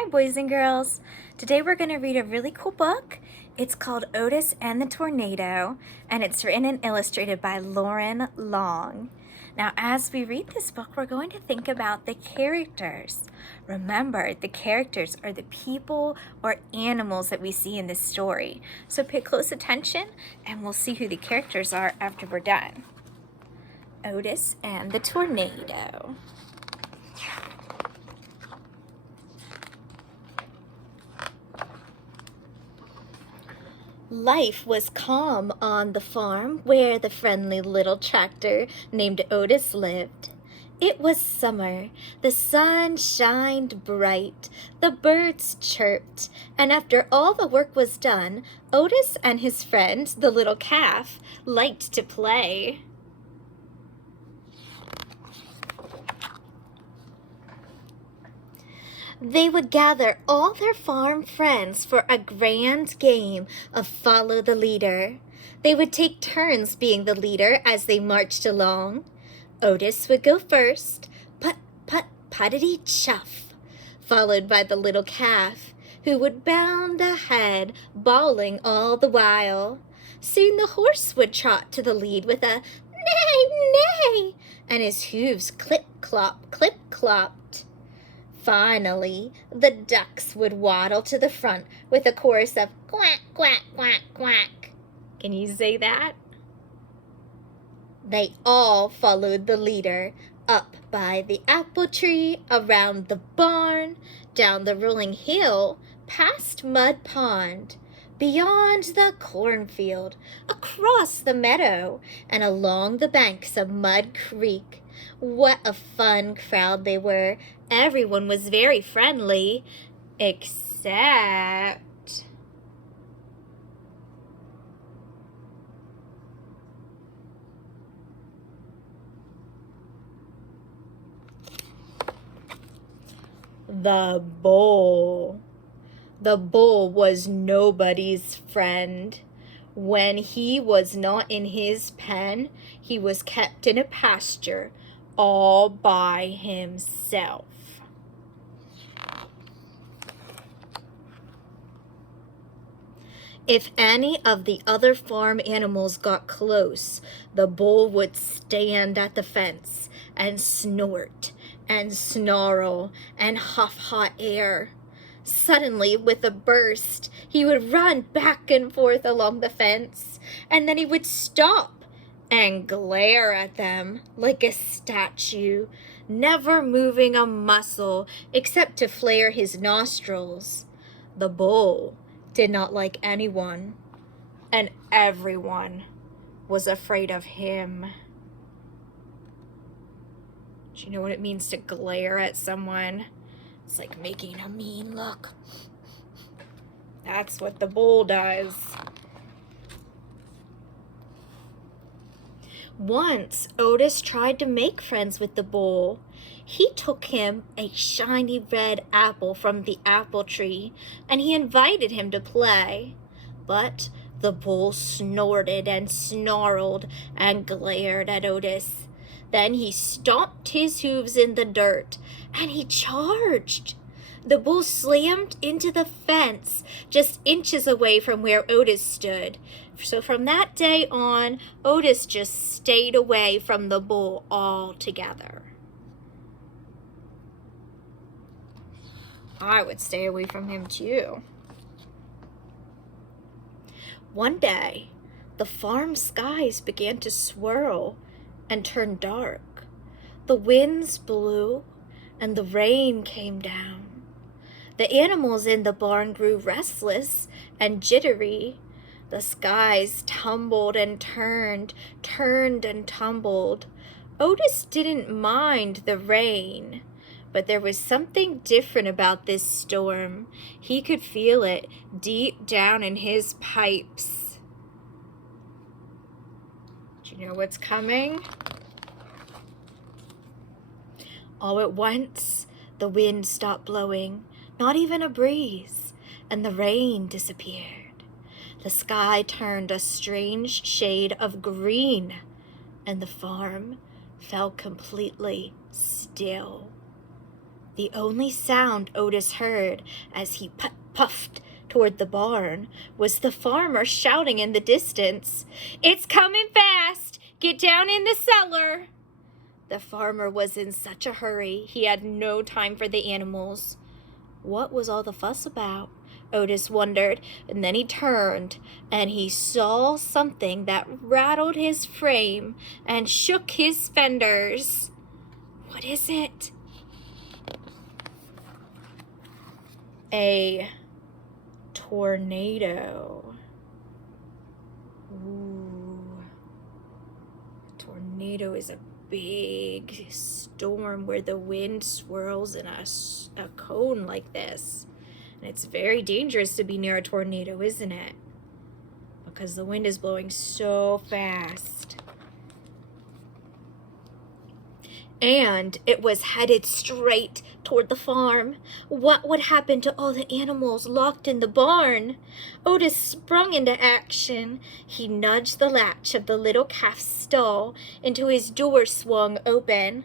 Hi boys and girls. Today we're going to read a really cool book. It's called Otis and the Tornado, and it's written and illustrated by Loren Long. Now as we read this book, we're going to think about the characters. Remember, the characters are the people or animals that we see in this story. So pay close attention and we'll see who the characters are after we're done. Otis and the Tornado. Life was calm on the farm where the friendly little tractor named Otis lived. It was summer. The sun shined bright, the birds chirped, and after all the work was done, Otis and his friend, the little calf, liked to play. They would gather all their farm friends for a grand game of follow the leader. They would take turns being the leader as they marched along. Otis would go first, put, put, puttity chuff, followed by the little calf, who would bound ahead, bawling all the while. Soon the horse would trot to the lead with a neigh, neigh, and his hooves clip-clop, clip-clopped. Finally, the ducks would waddle to the front with a chorus of quack, quack, quack, quack. Can you say that? They all followed the leader, up by the apple tree, around the barn, down the rolling hill, past Mud Pond, beyond the cornfield, across the meadow, and along the banks of Mud Creek. What a fun crowd they were. Everyone was very friendly, except the bull. The bull was nobody's friend. When he was not in his pen, he was kept in a pasture all by himself. If any of the other farm animals got close, the bull would stand at the fence and snort and snarl and huff hot air. Suddenly, with a burst, he would run back and forth along the fence, and then he would stop and glare at them like a statue, never moving a muscle except to flare his nostrils. The bull did not like anyone, and everyone was afraid of him. Do you know what it means to glare at someone? It's like making a mean look. That's what the bull does. Once, Otis tried to make friends with the bull. He took him a shiny red apple from the apple tree, and he invited him to play. But the bull snorted and snarled and glared at Otis. Then he stomped his hooves in the dirt, and he charged. The bull slammed into the fence just inches away from where Otis stood. So from that day on, Otis just stayed away from the bull altogether. I would stay away from him too. One day, the farm skies began to swirl and turn dark. The winds blew and the rain came down. The animals in the barn grew restless and jittery. The skies tumbled and turned and tumbled. Otis didn't mind the rain, but there was something different about this storm. He could feel it deep down in his pipes. Do you know what's coming? All at once, the wind stopped blowing, not even a breeze, and the rain disappeared. The sky turned a strange shade of green, and the farm fell completely still. The only sound Otis heard as he puffed toward the barn was the farmer shouting in the distance, "It's coming fast! Get down in the cellar!" The farmer was in such a hurry, he had no time for the animals. What was all the fuss about? Otis wondered, and then he turned, and he saw something that rattled his frame and shook his fenders. What is it? A tornado. Ooh. A tornado is a big storm where the wind swirls in a cone like this. And it's very dangerous to be near a tornado, isn't it? Because the wind is blowing so fast. And it was headed straight toward the farm. What would happen to all the animals locked in the barn? Otis sprung into action. He nudged the latch of the little calf's stall until his door swung open.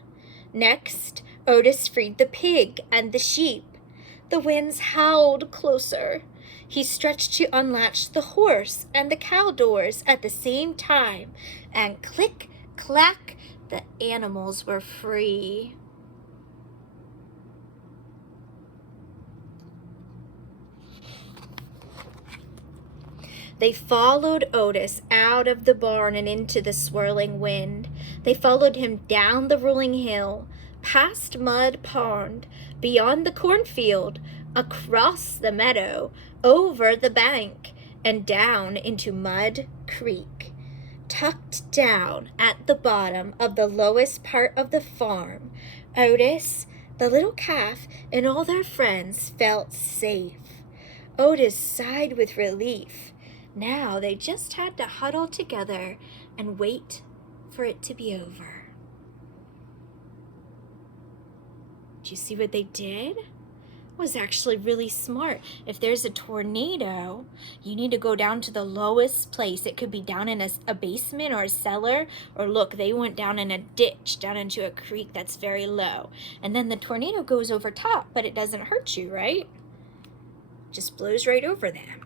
Next, Otis freed the pig and the sheep. The winds howled closer. He stretched to unlatch the horse and the cow doors at the same time, and click, clack, the animals were free. They followed Otis out of the barn and into the swirling wind. They followed him down the rolling hill, past Mud Pond, beyond the cornfield, across the meadow, over the bank, and down into Mud Creek. Tucked down at the bottom of the lowest part of the farm, Otis, the little calf, and all their friends felt safe. Otis sighed with relief. Now they just had to huddle together and wait for it to be over. Did you see what they did? It was actually really smart. If there's a tornado, you need to go down to the lowest place. It could be down in a basement or a cellar, or look, they went down in a ditch, down into a creek that's very low. And then the tornado goes over top, but it doesn't hurt you, right? Just blows right over them.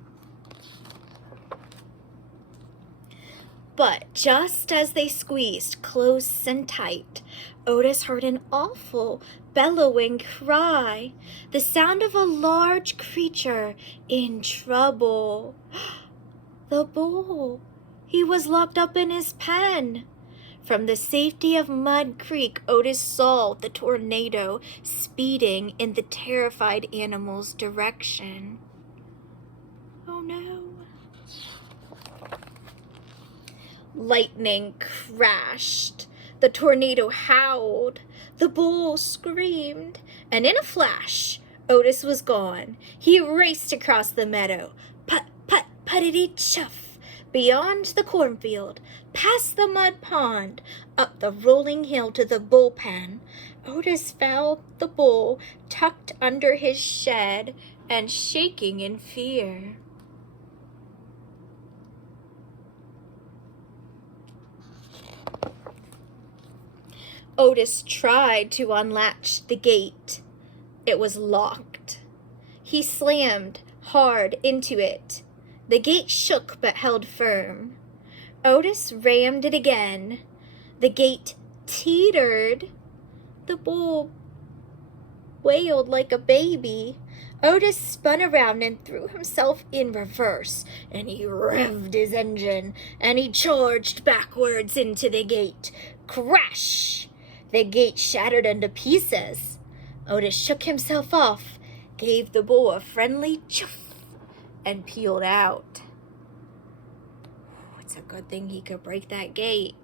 But just as they squeezed close and tight, Otis heard an awful bellowing cry, the sound of a large creature in trouble. The bull. He was locked up in his pen. From the safety of Mud Creek, Otis saw the tornado speeding in the terrified animal's direction. Oh no. Lightning crashed. The tornado howled. The bull screamed. And in a flash, Otis was gone. He raced across the meadow. Put, put, puttity chuff. Beyond the cornfield, past the mud pond, up the rolling hill to the bullpen. Otis found the bull tucked under his shed and shaking in fear. Otis tried to unlatch the gate. It was locked. He slammed hard into it. The gate shook but held firm. Otis rammed it again. The gate teetered. The bull wailed like a baby. Otis spun around and threw himself in reverse, and he revved his engine, and he charged backwards into the gate. Crash! The gate shattered into pieces. Otis shook himself off, gave the bull a friendly chuff, and peeled out. It's a good thing he could break that gate.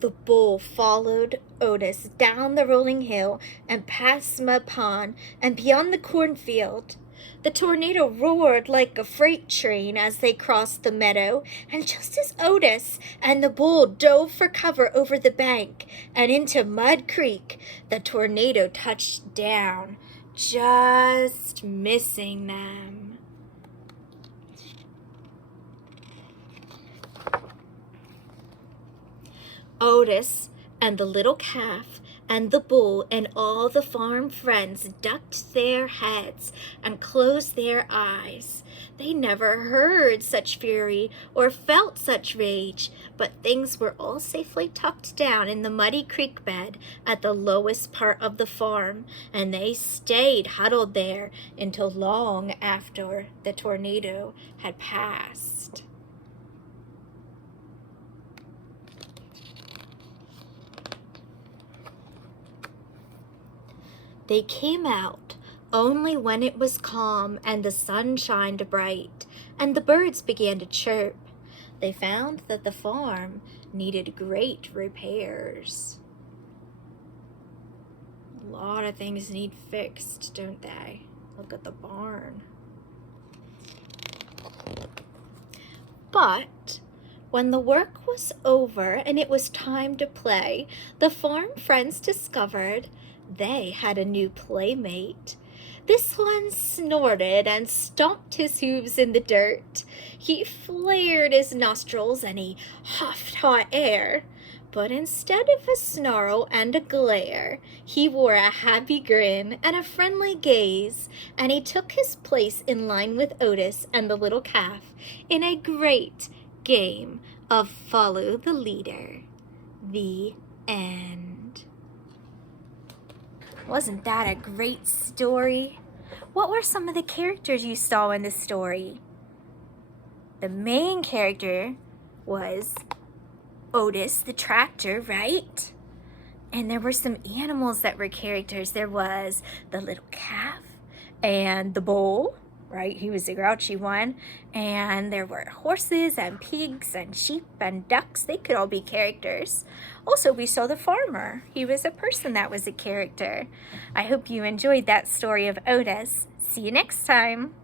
The bull followed Otis down the rolling hill and past Mud Pond and beyond the cornfield. The tornado roared like a freight train as they crossed the meadow, and just as Otis and the bull dove for cover over the bank and into Mud Creek, the tornado touched down, just missing them. Otis and the little calf and the bull and all the farm friends ducked their heads and closed their eyes. They never heard such fury or felt such rage, but things were all safely tucked down in the muddy creek bed at the lowest part of the farm, and they stayed huddled there until long after the tornado had passed. They came out only when it was calm and the sun shined bright and the birds began to chirp. They found that the farm needed great repairs. A lot of things need fixed, don't they? Look at the barn. But when the work was over and it was time to play, the farm friends discovered they had a new playmate. This one snorted and stomped his hooves in the dirt. He flared his nostrils and he huffed hot air. But instead of a snarl and a glare, he wore a happy grin and a friendly gaze, and he took his place in line with Otis and the little calf in a great game of Follow the Leader. The end. Wasn't that a great story? What were some of the characters you saw in the story? The main character was Otis the tractor, right? And there were some animals that were characters. There was the little calf and the bull, right? He was the grouchy one. And there were horses and pigs and sheep and ducks. They could all be characters. Also, we saw the farmer. He was a person that was a character. I hope you enjoyed that story of Otis. See you next time.